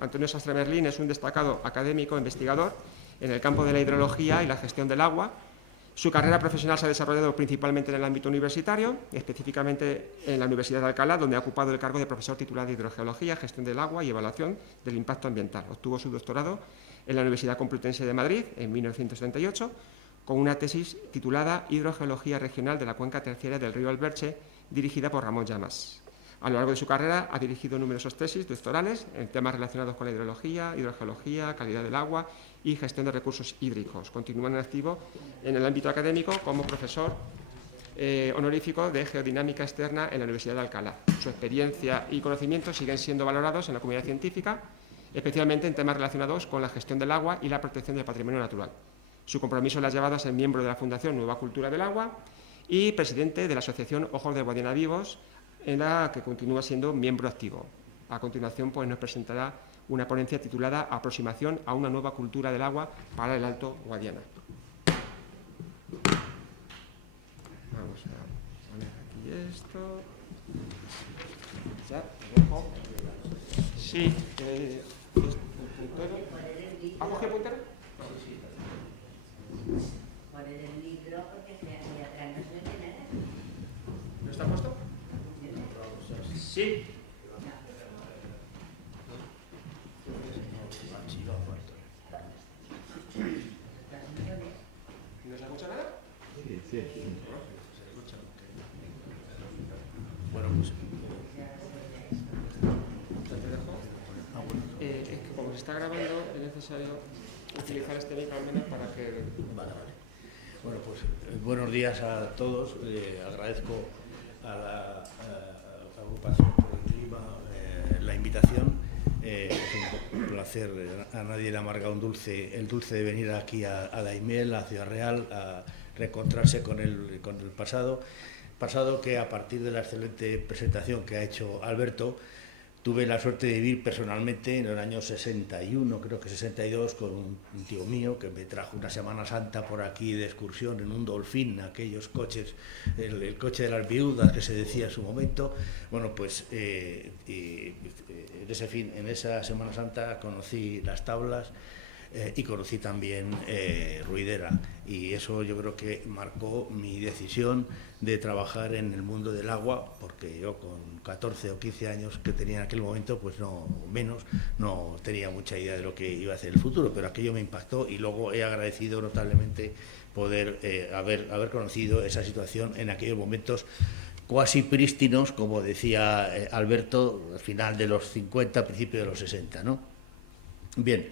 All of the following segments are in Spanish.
Antonio Sastre Merlín es un destacado académico investigador en el campo de la hidrología y la gestión del agua. Su carrera profesional se ha desarrollado principalmente en el ámbito universitario, específicamente en la Universidad de Alcalá, donde ha ocupado el cargo de profesor titular de hidrogeología, gestión del agua y evaluación del impacto ambiental. Obtuvo su doctorado en la Universidad Complutense de Madrid en 1978, con una tesis titulada Hidrogeología regional de la cuenca terciaria del río Alberche, dirigida por Ramón Llamas. A lo largo de su carrera ha dirigido numerosas tesis doctorales en temas relacionados con la hidrología, hidrogeología, calidad del agua y gestión de recursos hídricos. Continúa en activo en el ámbito académico como profesor honorífico de geodinámica externa en la Universidad de Alcalá. Su experiencia y conocimientos siguen siendo valorados en la comunidad científica, especialmente en temas relacionados con la gestión del agua y la protección del patrimonio natural. Su compromiso le ha llevado a ser miembro de la Fundación Nueva Cultura del Agua y presidente de la Asociación Ojos de Guadiana Vivos, en la que continúa siendo miembro activo. A continuación, pues, nos presentará una ponencia titulada Aproximación a una nueva cultura del agua para el Alto Guadiana. Vamos a poner aquí esto. Ya, te dejo. Sí, ¿ha cogido puntero? Poner el micro porque aquí atrás no se oye nada. ¿No está puesto? Sí. ¿No se escucha nada? Sí, sí. Bueno, pues te dejo. Es que como se está grabando es necesario utilizar este micro al menos para que... Vale. Bueno, pues buenos días a todos. Agradezco a la agrupación por el clima la invitación. Es un placer, a nadie le amarga el dulce de venir aquí a Daimiel, a Ciudad Real, a reencontrarse con el pasado que, a partir de la excelente presentación que ha hecho Alberto, tuve la suerte de vivir personalmente en el año 61, creo que 62, con un tío mío que me trajo una Semana Santa por aquí de excursión en un Dolphin, aquellos coches, el coche de las viudas que se decía en su momento. Bueno, pues en esa Semana Santa conocí las tablas y conocí también Ruidera, y eso yo creo que marcó mi decisión de trabajar en el mundo del agua, porque yo con 14 o 15 años que tenía en aquel momento, pues no tenía mucha idea de lo que iba a hacer el futuro, pero aquello me impactó y luego he agradecido notablemente poder haber conocido esa situación en aquellos momentos cuasi prístinos, como decía Alberto, al final de los 50, principio de los 60, ¿no? Bien.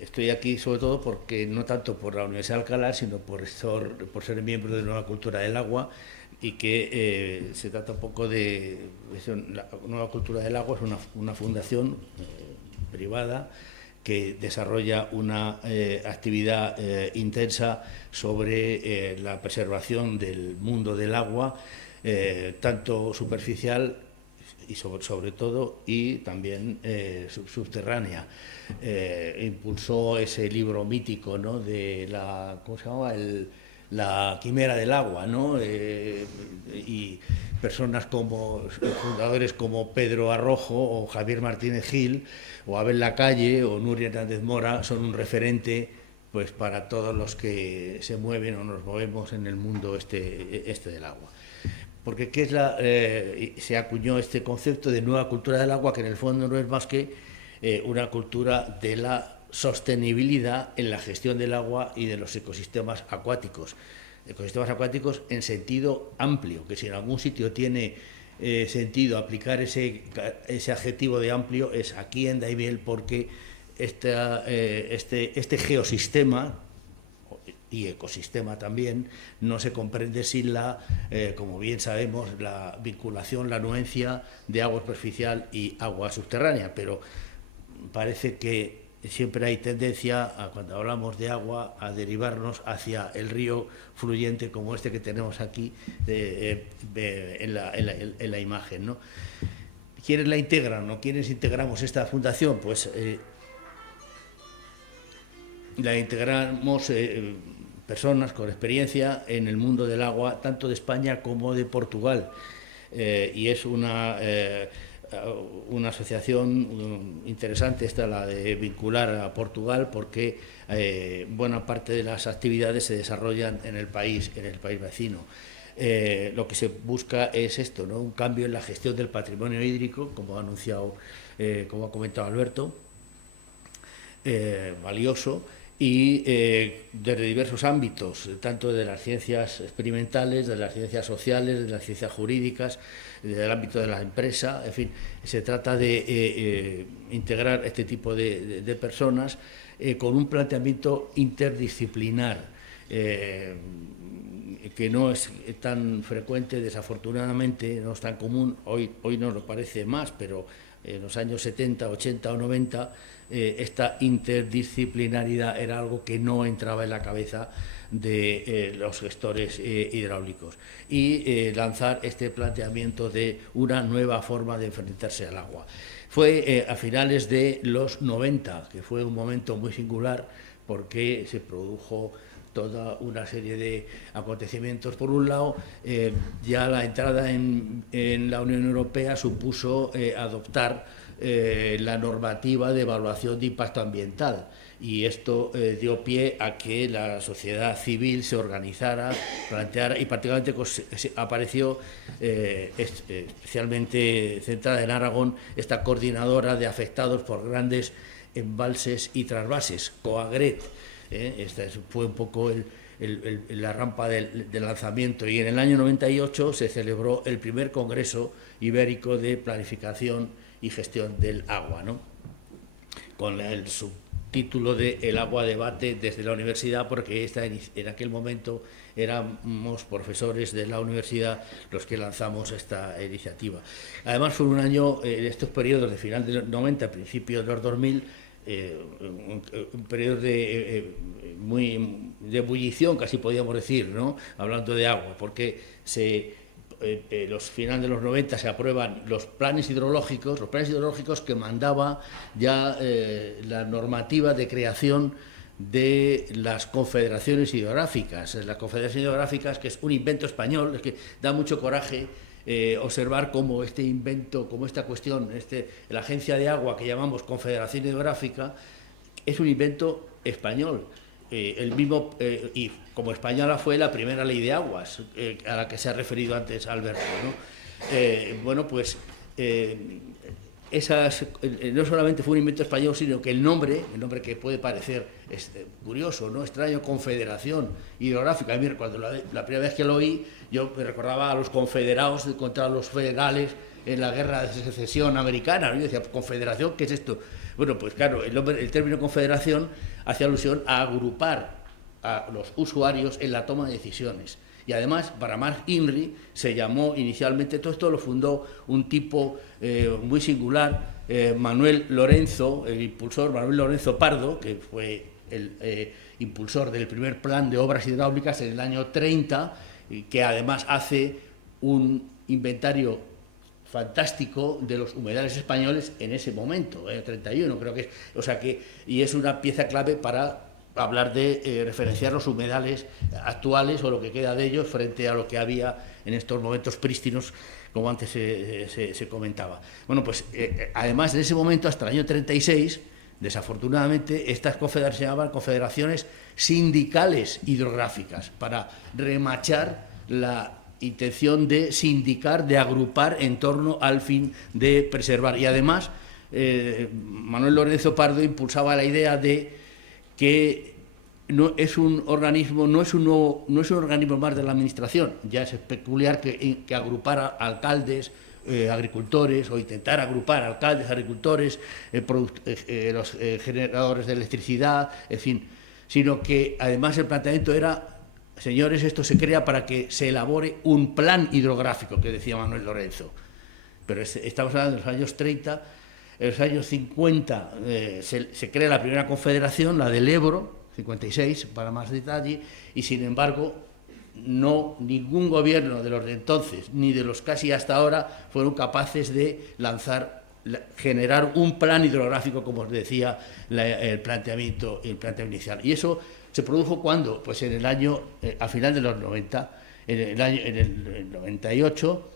Estoy aquí sobre todo porque no tanto por la Universidad de Alcalá, sino por ser miembro de Nueva Cultura del Agua, y que se trata un poco de la Nueva Cultura del Agua. Es una fundación privada que desarrolla una actividad intensa sobre la preservación del mundo del agua, tanto superficial y sobre todo, y también subterránea. Impulsó ese libro mítico, ¿no?, de ¿cómo se llamaba? La Quimera del Agua, ¿no? Y personas fundadores como Pedro Arrojo o Javier Martínez Gil o Abel Lacalle o Nuria Hernández Mora son un referente, pues, para todos los que se mueven o nos movemos en el mundo este del agua. Porque se acuñó este concepto de nueva cultura del agua, que en el fondo no es más que una cultura de la sostenibilidad en la gestión del agua y de los ecosistemas acuáticos. Ecosistemas acuáticos en sentido amplio, que si en algún sitio tiene sentido aplicar ese adjetivo de amplio, es aquí en Daimiel, porque este geosistema y ecosistema también no se comprende sin como bien sabemos, la vinculación, la anuencia de agua superficial y agua subterránea, pero parece que siempre hay tendencia, cuando hablamos de agua, a derivarnos hacia el río fluyente como este que tenemos aquí en la imagen, ¿no? ¿Quiénes la integran o quiénes integramos esta fundación? Pues la integramos personas con experiencia en el mundo del agua, tanto de España como de Portugal. Y es una una asociación interesante, esta la de vincular a Portugal, porque buena parte de las actividades se desarrollan en el país vecino. Lo que se busca es esto, ¿no? Un cambio en la gestión del patrimonio hídrico, como ha anunciado, como ha comentado Alberto, valioso, y desde diversos ámbitos, tanto de las ciencias experimentales, de las ciencias sociales, de las ciencias jurídicas, del ámbito de la empresa, en fin, se trata de integrar este tipo de personas con un planteamiento interdisciplinar, que no es tan frecuente, desafortunadamente, no es tan común, hoy nos lo parece más, pero en los años 70, 80 o 90, esta interdisciplinaridad era algo que no entraba en la cabeza de los gestores hidráulicos, y lanzar este planteamiento de una nueva forma de enfrentarse al agua. Fue a finales de los 90, que fue un momento muy singular, porque se produjo toda una serie de acontecimientos. Por un lado, ya la entrada en la Unión Europea supuso adoptar la normativa de evaluación de impacto ambiental, y esto dio pie a que la sociedad civil se organizara, planteara, y particularmente apareció, especialmente centrada en Aragón, esta coordinadora de afectados por grandes embalses y trasvases, COAGRET. Esta fue un poco la rampa del lanzamiento, y en el año 98 se celebró el primer Congreso Ibérico de Planificación y Gestión del Agua, ¿no? Con el subtítulo de El agua debate desde la universidad, porque en aquel momento éramos profesores de la universidad los que lanzamos esta iniciativa. Además fue un año, en estos periodos de final de los 90, principios de los 2000, un periodo de ebullición, casi podríamos decir, ¿no? Hablando de agua, porque los finales de los 90 se aprueban los planes hidrológicos que mandaba ya la normativa de creación de las confederaciones hidrográficas. Las confederaciones hidrográficas, que es un invento español, es que da mucho coraje observar cómo este invento, como esta cuestión, la agencia de agua que llamamos Confederación Hidrográfica, es un invento español. Y como española fue la primera ley de aguas, a la que se ha referido antes Alberto, ¿no? Bueno, pues no solamente fue un invento español, sino que el nombre que puede parecer curioso, ¿no? Extraño, Confederación Hidrográfica. Mira, cuando la primera vez que lo oí, yo me recordaba a los confederados contra los federales en la guerra de secesión americana, ¿no? Yo decía, Confederación, ¿qué es esto? Bueno, pues claro, el término confederación hace alusión a agrupar a los usuarios en la toma de decisiones. Y además, para Mark Inri se llamó inicialmente, todo esto lo fundó un tipo muy singular, Manuel Lorenzo, el impulsor, Manuel Lorenzo Pardo, que fue el impulsor del primer plan de obras hidráulicas en el año 30, y que además hace un inventario fantástico de los humedales españoles en ese momento, 31 creo que es, o sea que, y es una pieza clave para hablar de referenciar los humedales actuales o lo que queda de ellos frente a lo que había en estos momentos prístinos, como antes se comentaba. Bueno, pues además en ese momento, hasta el año 36, desafortunadamente, estas confederaciones se llamaban confederaciones sindicales hidrográficas, para remachar la intención de sindicar, de agrupar en torno al fin de preservar. Y además, Manuel Lorenzo Pardo impulsaba la idea de que no es un organismo más de la administración. Ya es peculiar que agrupara alcaldes, agricultores, o intentar agrupar alcaldes, agricultores, los generadores de electricidad, en fin, sino que además el planteamiento era: señores, esto se crea para que se elabore un plan hidrográfico, que decía Manuel Lorenzo. Pero estamos hablando de los años 30, en los años 50 se crea la primera confederación, la del Ebro, 56, para más detalle, y sin embargo, ningún gobierno de los de entonces, ni de los casi hasta ahora, fueron capaces de generar un plan hidrográfico, como os decía, el planteamiento inicial. Y eso se produjo ¿cuándo? Pues en el año, a final de los 90, en el 98,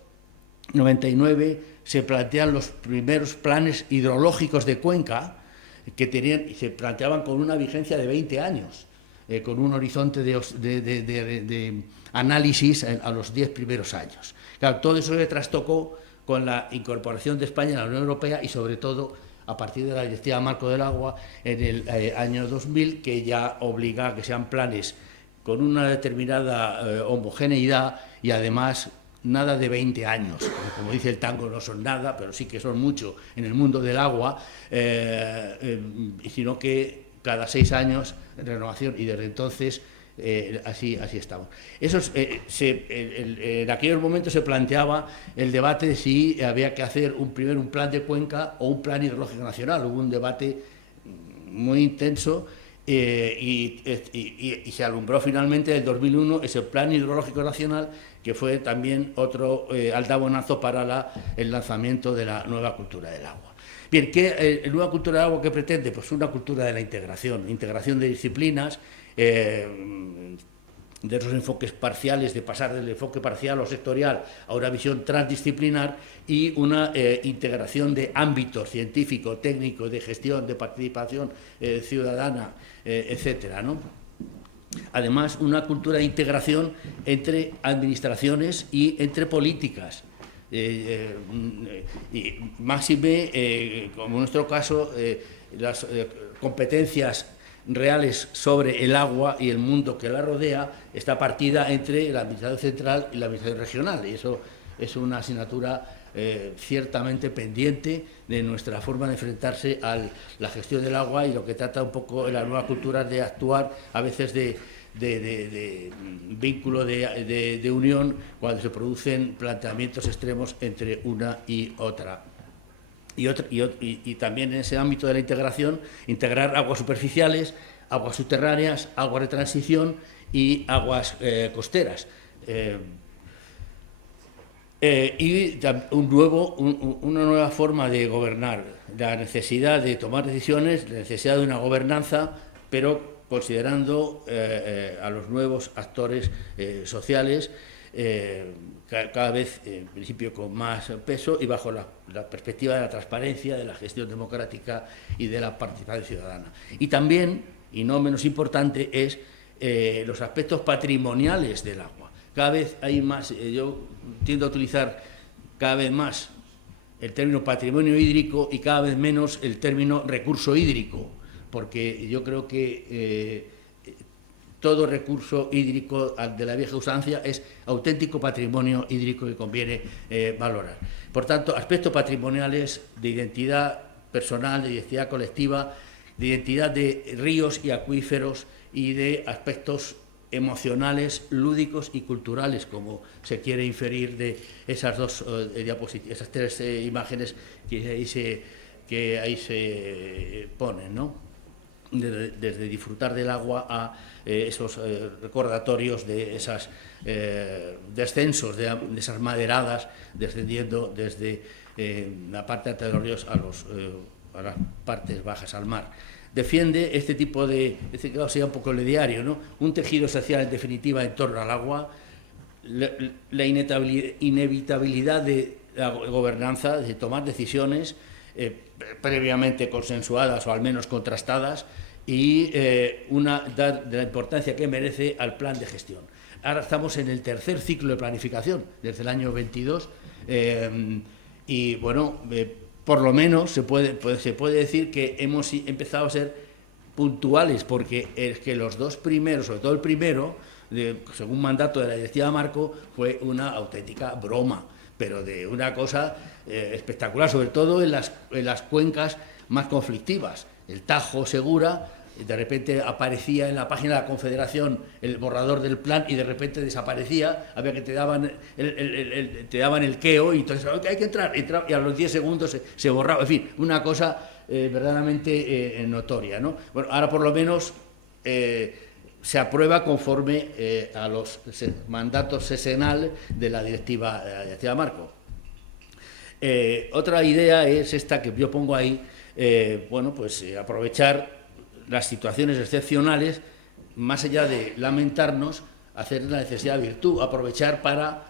99 se plantean los primeros planes hidrológicos de Cuenca, que tenían, y se planteaban con una vigencia de 20 años, con un horizonte de análisis a los 10 primeros años. Claro, todo eso se trastocó con la incorporación de España a la Unión Europea y, sobre todo, a partir de la Directiva Marco del Agua en el año 2000, que ya obliga a que sean planes con una determinada homogeneidad y, además, nada de 20 años. Como dice el tango, no son nada, pero sí que son mucho en el mundo del agua, sino que cada 6 años renovación, y desde entonces así estamos. En aquellos momentos se planteaba el debate de si había que hacer primero un plan de cuenca o un plan hidrológico nacional. Hubo un debate muy intenso y se alumbró finalmente en el 2001 ese plan hidrológico nacional, que fue también otro aldabonazo para el lanzamiento de la nueva cultura del agua. Bien, ¿qué nueva cultura del agua qué pretende? Pues una cultura de la integración de disciplinas, de esos enfoques parciales, de pasar del enfoque parcial o sectorial a una visión transdisciplinar, y una integración de ámbitos científico, técnico, de gestión, de participación ciudadana, etcétera, ¿no? Además, una cultura de integración entre administraciones y entre políticas. Y máxime, como en nuestro caso, las competencias reales sobre el agua y el mundo que la rodea está partida entre la administración central y la administración regional, y eso es una asignatura ciertamente pendiente de nuestra forma de enfrentarse a la gestión del agua, y lo que trata un poco en la nueva cultura de actuar a veces de vínculo de unión cuando se producen planteamientos extremos entre una y otra. Y también en ese ámbito de la integración, integrar aguas superficiales, aguas subterráneas, aguas de transición y aguas costeras. Y una nueva forma de gobernar, la necesidad de tomar decisiones, la necesidad de una gobernanza, pero considerando a los nuevos actores sociales, cada vez, en principio, con más peso y bajo la perspectiva de la transparencia, de la gestión democrática y de la participación ciudadana. Y también, y no menos importante, es los aspectos patrimoniales del agua. Cada vez hay más, yo tiendo a utilizar cada vez más el término patrimonio hídrico y cada vez menos el término recurso hídrico, porque yo creo que todo recurso hídrico de la vieja usanza es auténtico patrimonio hídrico que conviene valorar. Por tanto, aspectos patrimoniales de identidad personal, de identidad colectiva, de identidad de ríos y acuíferos, y de aspectos emocionales, lúdicos y culturales, como se quiere inferir de esas dos diapositivas, esas tres imágenes que ahí se ponen, ¿no? Desde disfrutar del agua a esos recordatorios de esos descensos, de esas maderadas, descendiendo desde la parte alta de los ríos a las partes bajas, al mar. Defiende este tipo de, que sea un poco el diario, ¿no? Un tejido social, en definitiva, en torno al agua, la inevitabilidad de la gobernanza, de tomar decisiones previamente consensuadas o al menos contrastadas, y dar de la importancia que merece al plan de gestión. Ahora estamos en el tercer ciclo de planificación, desde el año 22, y bueno, por lo menos se puede decir que hemos empezado a ser puntuales, porque es que los dos primeros, sobre todo el primero, según mandato de la Directiva Marco, fue una auténtica broma, pero de una cosa espectacular, sobre todo en las cuencas más conflictivas. El Tajo, Segura, de repente aparecía en la página de la Confederación el borrador del plan y de repente desaparecía, había que te daban el queo, y entonces hay que entrar, y a los 10 segundos se borraba, en fin, una cosa verdaderamente notoria, ¿no? Bueno, ahora por lo menos se aprueba conforme a los mandatos sesenales de la Directiva Marco. Otra idea es esta que yo pongo ahí, aprovechar las situaciones excepcionales, más allá de lamentarnos, hacer la necesidad de virtud, aprovechar para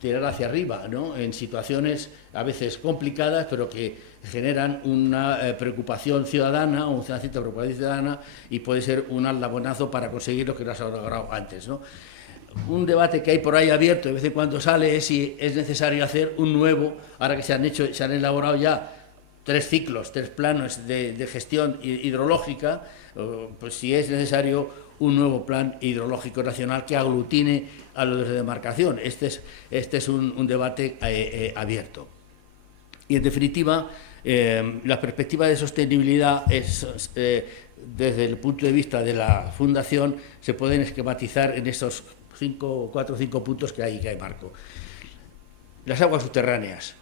tirar hacia arriba, ¿no? En situaciones a veces complicadas, pero que generan una preocupación ciudadana o una cierta preocupación ciudadana, y puede ser un aldabonazo para conseguir lo que nos ha logrado antes, ¿no? Un debate que hay por ahí abierto, de vez en cuando sale, es si es necesario hacer un nuevo, ahora que se han elaborado ya 3 ciclos, 3 planos de gestión hidrológica, pues si es necesario un nuevo plan hidrológico nacional que aglutine a los de demarcación. Este es un debate abierto. Y en definitiva, la perspectiva de sostenibilidad desde el punto de vista de la Fundación, se pueden esquematizar en esos 4 o 5 puntos que hay marco. Las aguas subterráneas.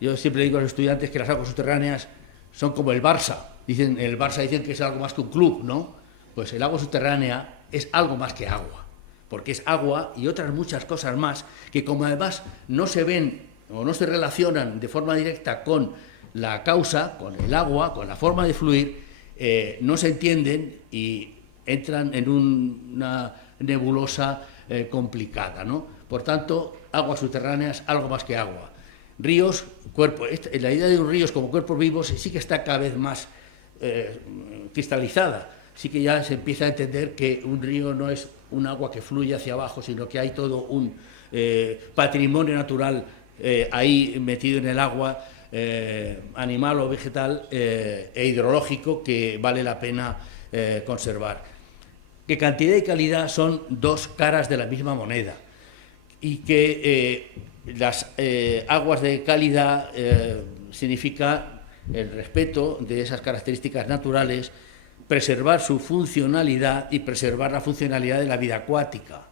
Yo siempre digo a los estudiantes que las aguas subterráneas son como el Barça. El Barça dicen que es algo más que un club, ¿no? Pues el agua subterránea es algo más que agua, porque es agua y otras muchas cosas más que, como además no se ven o no se relacionan de forma directa con la causa, con el agua, con la forma de fluir, no se entienden y entran en una nebulosa complicada, ¿no? Por tanto, aguas subterráneas, algo más que agua. Ríos, la idea de los ríos como cuerpos vivos sí que está cada vez más cristalizada. Sí que ya se empieza a entender que un río no es un agua que fluye hacia abajo, sino que hay todo un patrimonio natural ahí metido en el agua, animal o vegetal e hidrológico, que vale la pena conservar. Que cantidad y calidad son 2 caras de la misma moneda, y que las aguas de calidad significa el respeto de esas características naturales, preservar su funcionalidad y preservar la funcionalidad de la vida acuática,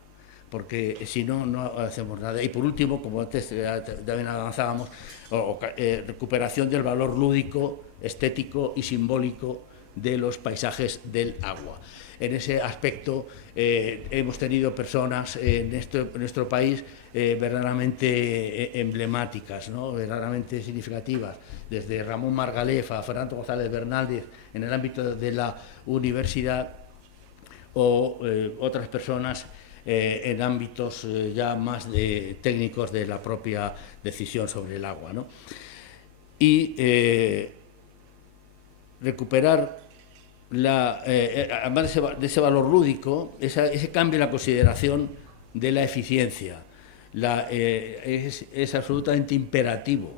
porque si no, no hacemos nada. Y por último, como antes también avanzábamos, recuperación del valor lúdico, estético y simbólico de los paisajes del agua. En ese aspecto hemos tenido personas en nuestro país verdaderamente emblemáticas, ¿no? Verdaderamente significativas, desde Ramón Margalef a Fernando González Bernaldez en el ámbito de la universidad, o otras personas en ámbitos ya más técnicos de la propia decisión sobre el agua, ¿no? Y recuperar además de ese valor lúdico, ese cambio en la consideración de la eficiencia. Es absolutamente imperativo,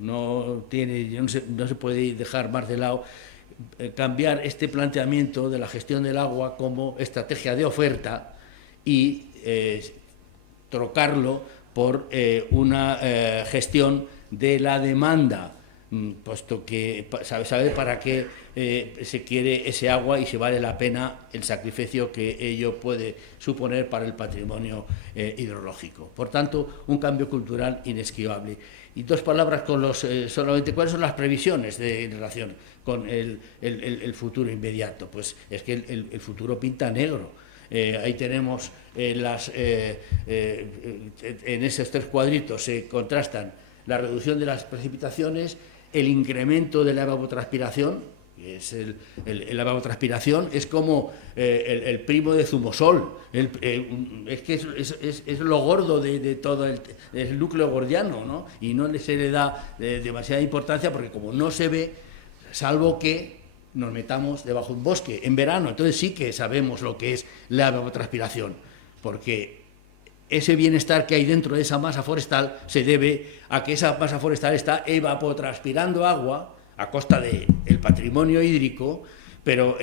no se puede dejar más de lado cambiar este planteamiento de la gestión del agua como estrategia de oferta y trocarlo por una gestión de la demanda, puesto que sabe para qué se quiere ese agua y si vale la pena el sacrificio que ello puede suponer para el patrimonio hidrológico. Por tanto, un cambio cultural inesquivable. Y 2 palabras solamente, ¿cuáles son las previsiones en relación con el futuro inmediato? Pues es que el futuro pinta negro. Ahí tenemos en esos 3 cuadritos se contrastan la reducción de las precipitaciones, el incremento de la evapotranspiración, que es la evapotranspiración es como el primo de Zumosol, es que es lo gordo de todo el núcleo gordiano, ¿no? Y no se le da demasiada importancia porque como no se ve, salvo que nos metamos debajo de un bosque en verano, entonces sí que sabemos lo que es la evapotranspiración, porque ese bienestar que hay dentro de esa masa forestal se debe a que esa masa forestal está evapotranspirando agua a costa del patrimonio hídrico, pero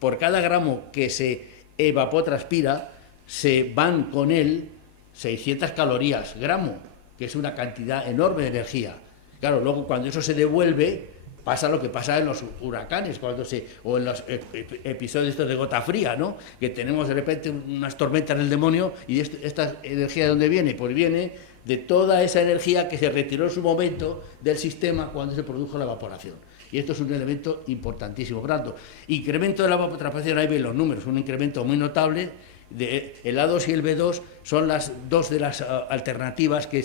por cada gramo que se evapotranspira se van con él 600 calorías gramo, que es una cantidad enorme de energía. Claro, luego cuando eso se devuelve, pasa lo que pasa en los huracanes o en los episodios estos de gota fría, ¿no? Que tenemos de repente unas tormentas del demonio, y esta energía ¿de dónde viene? Pues viene de toda esa energía que se retiró en su momento del sistema cuando se produjo la evaporación. Y esto es un elemento importantísimo. Por tanto, incremento de la evapotranspiración, ahí ven los números, un incremento muy notable. El A2 y el B2 son las 2 de las alternativas que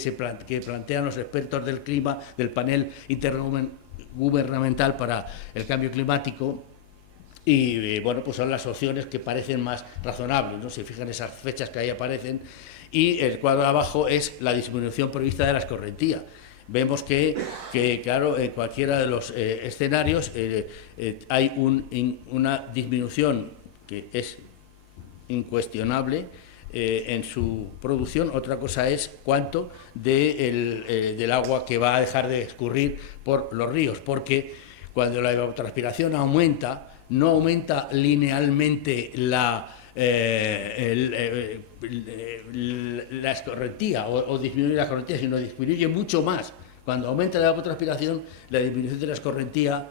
plantean los expertos del clima, del panel intergubernamental para el cambio climático, y bueno, pues son las opciones que parecen más razonables, ¿no? Se fijan esas fechas que ahí aparecen, y el cuadro de abajo es la disminución prevista de la escorrentía. Vemos que claro, en cualquiera de los escenarios hay una disminución que es incuestionable en su producción. Otra cosa es cuánto del agua que va a dejar de escurrir por los ríos, porque cuando la evapotranspiración aumenta, no aumenta linealmente la escorrentía o disminuye la escorrentía, sino disminuye mucho más. Cuando aumenta la evapotranspiración, la disminución de la escorrentía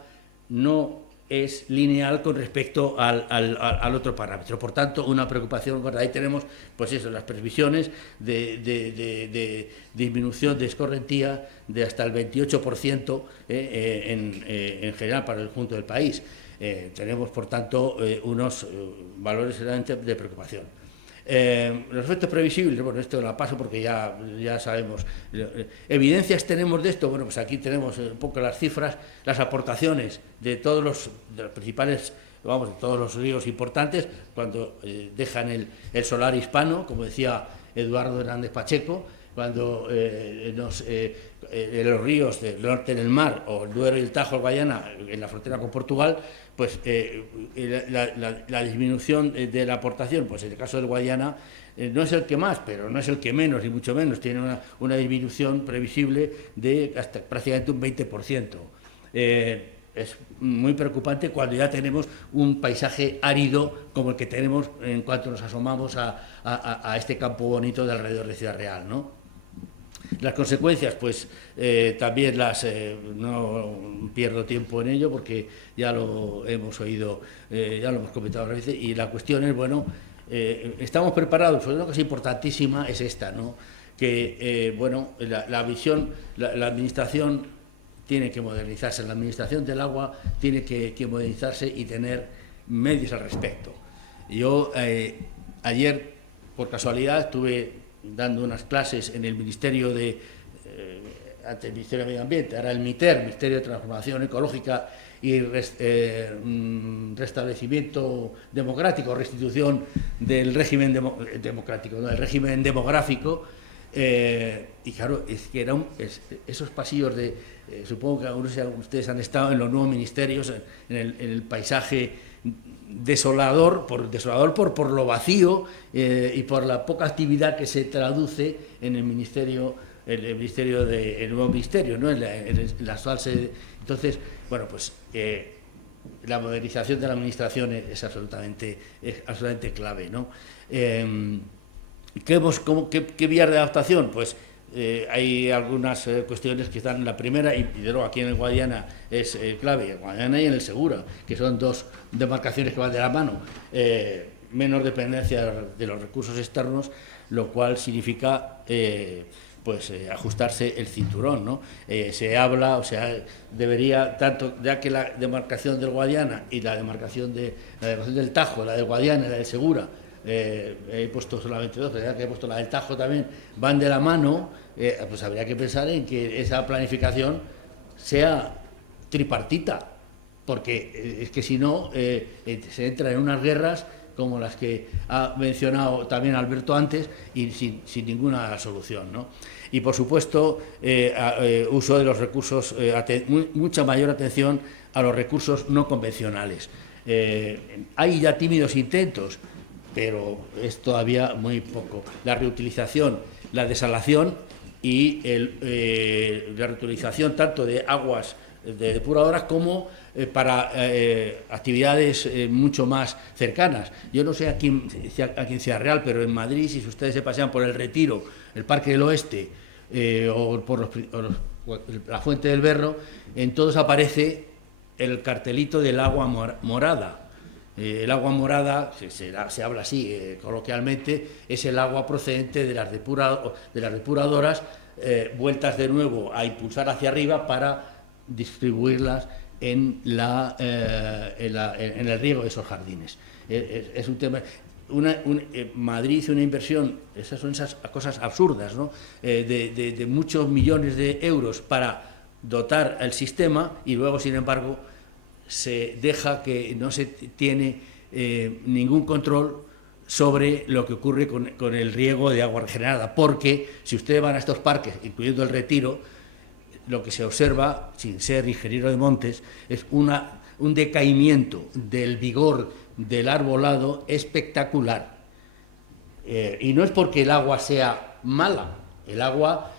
no es lineal con respecto al otro parámetro. Por tanto, una preocupación, ahí tenemos pues eso, las previsiones de disminución de escorrentía de hasta el 28% en general para el conjunto del país. Tenemos, por tanto, unos valores realmente de preocupación. Los efectos previsibles, bueno, esto la paso porque ya sabemos. ¿Evidencias tenemos de esto? Bueno, pues aquí tenemos un poco las cifras, las aportaciones de todos los principales, vamos, de todos los ríos importantes, cuando dejan el solar hispano, como decía Eduardo Hernández Pacheco, cuando los ríos del norte del mar, o el Duero y el Tajo, el Guadiana, en la frontera con Portugal, pues la disminución de la aportación, pues en el caso del Guadiana, no es el que más, pero no es el que menos, ni mucho menos, tiene una disminución previsible de hasta prácticamente un 20%. Es muy preocupante cuando ya tenemos un paisaje árido como el que tenemos en cuanto nos asomamos a este campo bonito de alrededor de Ciudad Real, ¿no? Las consecuencias, pues también no pierdo tiempo en ello porque ya lo hemos oído, ya lo hemos comentado varias veces, y la cuestión es, bueno, estamos preparados. Una cosa importantísima es esta, ¿no? Que, bueno, la visión, la administración tiene que modernizarse, la administración del agua tiene que modernizarse y tener medios al respecto. Yo ayer, por casualidad, estuve dando unas clases en el Ministerio ante el Ministerio de Medio Ambiente, ahora el MITER, Ministerio de Transformación Ecológica y Restablecimiento Democrático, restitución del régimen democrático, ¿no? El régimen demográfico, y claro, es que esos pasillos supongo que algunos de ustedes han estado en los nuevos ministerios, en el paisaje desolador por lo vacío y por la poca actividad que se traduce en el nuevo ministerio, ¿no? en la actual sede. Entonces, bueno, pues la modernización de la administración es absolutamente clave, ¿no? ¿Qué vías de adaptación? Pues hay algunas cuestiones que están en la primera, y de luego aquí en el Guadiana es clave, el Guadiana y en el Segura, que son dos demarcaciones que van de la mano, menos dependencia de los recursos externos, lo cual significa ajustarse el cinturón, ¿no? Se habla, o sea, debería, tanto ya que la demarcación del Guadiana y la demarcación del Tajo, la del Guadiana y la del Segura, he puesto solamente dos, pero ya que he puesto la del Tajo también, van de la mano, pues habría que pensar en que esa planificación sea tripartita, porque es que si no se entra en unas guerras como las que ha mencionado también Alberto antes y sin ninguna solución, ¿no? Y por supuesto uso de los recursos, mucha mayor atención a los recursos no convencionales. Hay ya tímidos intentos, pero es todavía muy poco. La reutilización, la desalación y la reutilización tanto de aguas de depuradoras como para actividades mucho más cercanas. Yo no sé aquí en Ciudad Real, pero en Madrid, si ustedes se pasean por el Retiro, el Parque del Oeste o por la Fuente del Berro, en todos aparece el cartelito del agua morada. El agua morada, se habla así coloquialmente, es el agua procedente de las depuradoras, vueltas de nuevo a impulsar hacia arriba para distribuirlas en el riego de esos jardines. Es un tema. Madrid hizo una inversión, esas son esas cosas absurdas, ¿no? De muchos millones de euros para dotar el sistema y luego, sin embargo, se deja que no se tiene ningún control sobre lo que ocurre con el riego de agua regenerada, porque si ustedes van a estos parques, incluyendo el Retiro, lo que se observa, sin ser ingeniero de montes, es un decaimiento del vigor del arbolado espectacular. Y no es porque el agua sea mala, el agua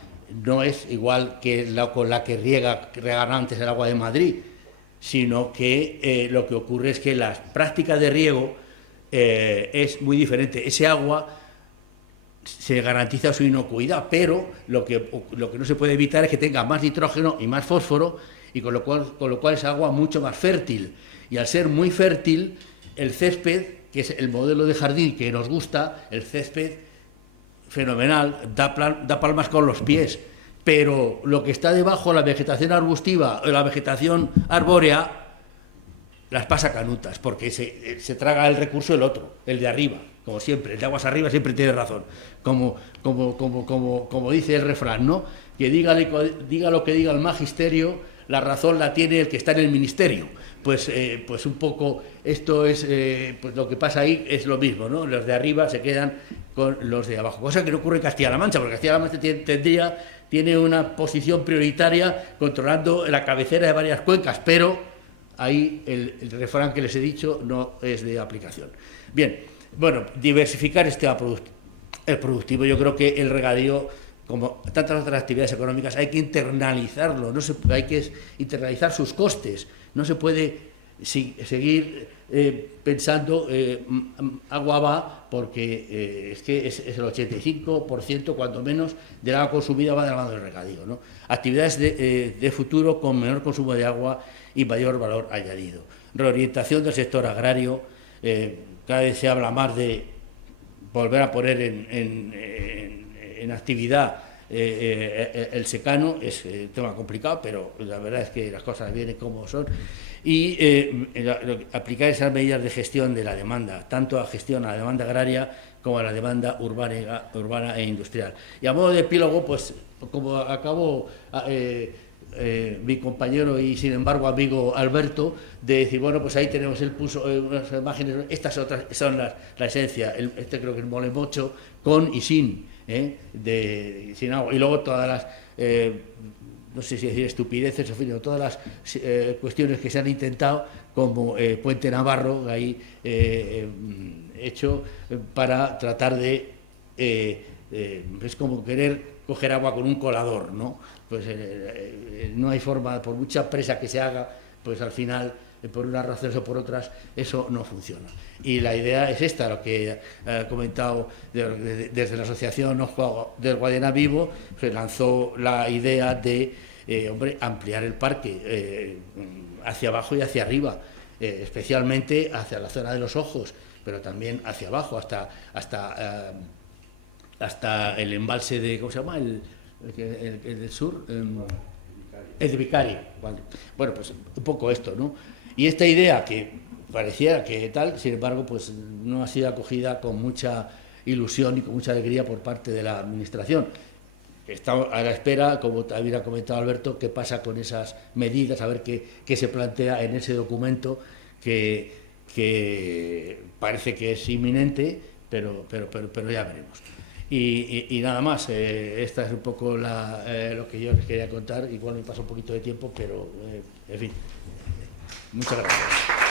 no es igual que con la que regaban antes el agua de Madrid, sino que lo que ocurre es que las prácticas de riego es muy diferente. Ese agua se garantiza su inocuidad, pero lo que no se puede evitar es que tenga más nitrógeno y más fósforo, y con lo cual es agua mucho más fértil. Y al ser muy fértil, el césped, que es el modelo de jardín que nos gusta, el césped fenomenal, da palmas con los pies, pero lo que está debajo, la vegetación arbustiva o la vegetación arbórea, las pasa canutas, porque se traga el recurso el otro, el de arriba, como siempre. El de aguas arriba siempre tiene razón, como dice el refrán, ¿no? Que diga lo que diga el magisterio, la razón la tiene el que está en el ministerio. Pues un poco esto es, pues lo que pasa ahí es lo mismo, ¿no? Los de arriba se quedan con los de abajo, cosa que no ocurre en Castilla-La Mancha, porque Castilla-La Mancha tiene una posición prioritaria controlando la cabecera de varias cuencas, pero ahí el refrán que les he dicho no es de aplicación. Bien, bueno, diversificar el productivo. Yo creo que el regadío, como tantas otras actividades económicas, hay que internalizarlo, hay que internalizar sus costes. No se puede seguir pensando agua va, porque es que es el 85%, cuando menos, del agua consumida va de la mano del regadío, ¿no? Actividades de futuro con menor consumo de agua y mayor valor añadido. Reorientación del sector agrario. Cada vez se habla más de volver a poner en actividad el secano. Es un tema complicado, pero la verdad es que las cosas vienen como son. Y aplicar esas medidas de gestión de la demanda, tanto a gestión a la demanda agraria como a la demanda urbana e industrial. Y a modo de epílogo, pues como acabó mi compañero y sin embargo amigo Alberto, de decir, bueno, pues ahí tenemos, él puso unas imágenes, estas otras son la esencia, creo que es mole mocho, con y sin agua, y luego todas las, no sé si decir estupideces, en fin, todas las cuestiones que se han intentado, como Puente Navarro, ahí hecho para tratar de, es como querer coger agua con un colador, ¿no? Pues no hay forma, por mucha presa que se haga, pues al final, por unas razones o por otras, eso no funciona. Y la idea es esta, lo que he comentado desde la Asociación del Guadiana Vivo, se lanzó la idea de ampliar el parque hacia abajo y hacia arriba, especialmente hacia la zona de los ojos, pero también hacia abajo, hasta el embalse de, ¿cómo se llama? El del sur, el de Vicaria. Bueno, pues un poco esto, ¿no? Y esta idea que parecía que tal, sin embargo, pues no ha sido acogida con mucha ilusión y con mucha alegría por parte de la Administración. Estamos a la espera, como también ha comentado Alberto, qué pasa con esas medidas, a ver qué se plantea en ese documento que parece que es inminente, pero ya veremos. Y nada más, esta es un poco lo que yo les quería contar. Igual me pasa un poquito de tiempo, pero en fin, muchas gracias.